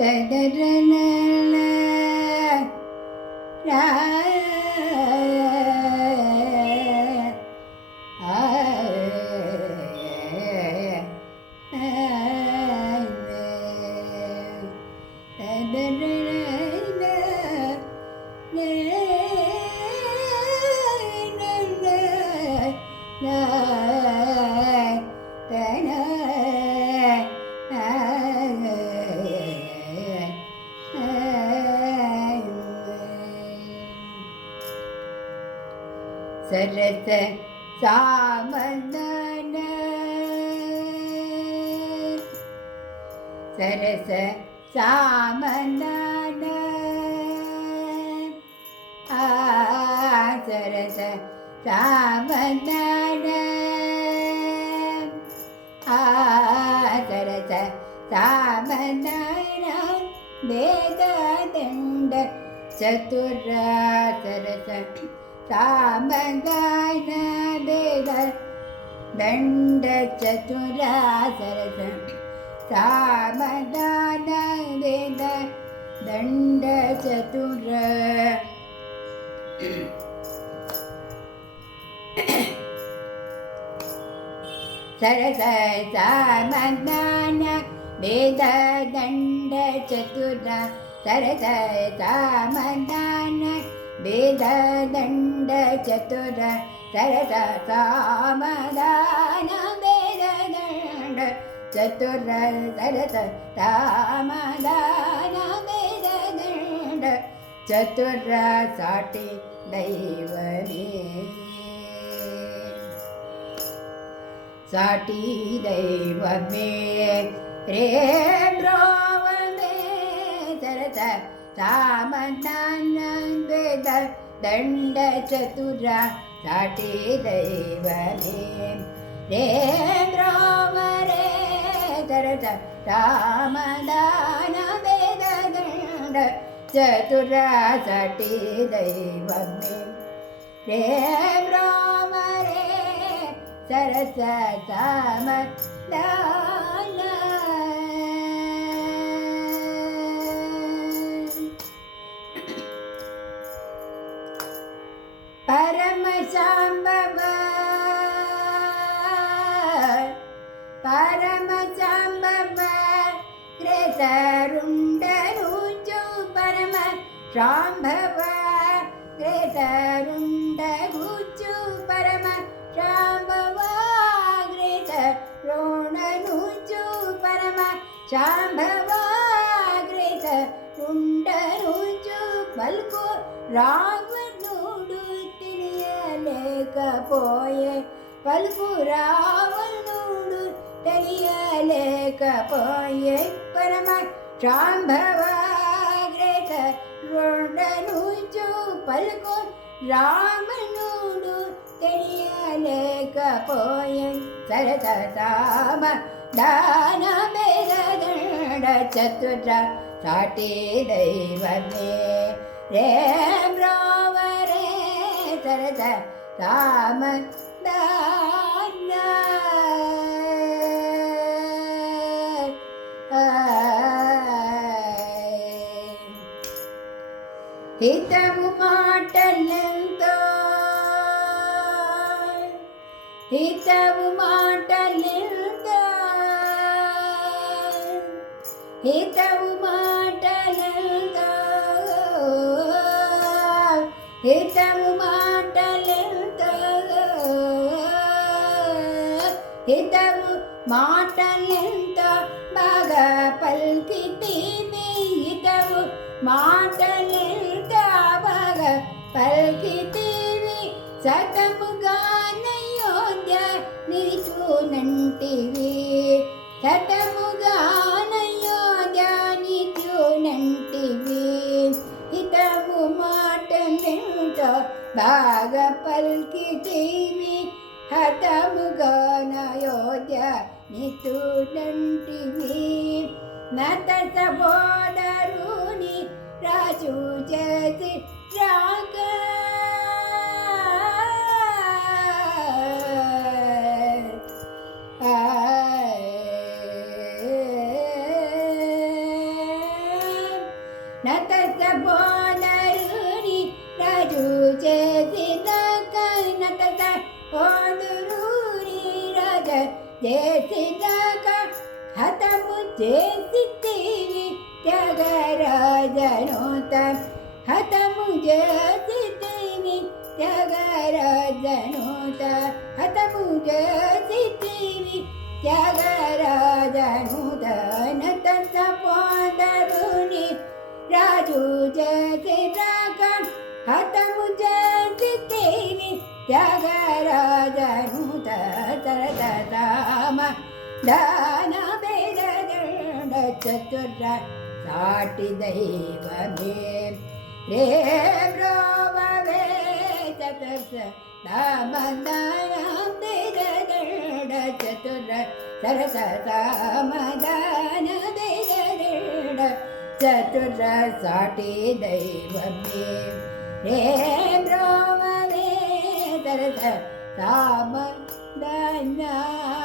da da da la la Sarasa സാമന Sarasa സാമന ആ സരസ സാമന ആ സാമന വേദദണ്ഡ ചതുരാ സരസ सामगानदेदर दण्डचतुरा सरसं सामदानदेदर दण्डचतुर। सरस सामदान वेद दण्डचतुर। सरस सामदान വേദദണ്ഡചതുര സരസാമദാന വേദദണ്ഡ ചതുര സരസ രാമദാന വേദദണ്ഡ ചതുര സാട്ടി ദൈവമേ സാട്ടി ദൈവമേ രേ ദ്രോവമേ സരസ सामदान वेद दण्ड चतुरा साटी दैवने रे ब्रोव रे सरस सामदान वेद दण्ड चतुरा साटी दैवमे रे ब्रोव रे सरस सामदान రేతరుండరుజు పరమ శాంభవ గ్రేతరుండగుజు పరమ శాంభవ గ్రేత రోణనుజు పరమ శాంభవ గ్రేత రుండనుజు పలుకు రావణుడు తెలియలేకపోయే పలుకు రావణు తెలియలేకపోయే పరమ శాంభవ గ్రేట రుండనుచు పలుకు రావణుడు తెలియలేకపోయే సరస సామ దాన వేద చతుర సాటి దైవమే రే బ్రోవరే సరస సామ దాన హితము మాటలెంతో హితవు మాటలెంతో హితవు మాటలెంతో హితవు మాటలెంతో హితవు మాటలెంతో బాగా పల్కితీమి హితవు మాటలెంత బాగా పల్కితీవి సతముగానయోధ్య నిలిచునంటివి సతముగానయోధ్య నిలిచునంటివి ఇతము మాటలెంత బాగా పల్కితీవి హతముగానయోధ్య నితులంటివి నత బోదరుని రాజు చేసి రాగా నత బోదరుని రాజు చేసి నత ఓ చేసినాక హతము చేసి తీరి త్యాగరాజనుత హతము చేసి తీరి త్యాగరాజనుత హతము చేసి తీరి త్యాగరాజనుత నత పోదరుని రాజు చేసి రాక హతము చేసి తీరి త్యాగరాజనుత ശരദാമ ദാനബേദണ്ട ചതുര സാട്ടി ദൈവമേ രേ ബ്രോവേ ചതുർസ ദാമദാനം ദേദണ്ട ചതുര സരസദാമദാനബേദണ്ട ചതുര സാട്ടി ദൈവമേ രേ ബ്രോവേ ചതുര രാമ Na na.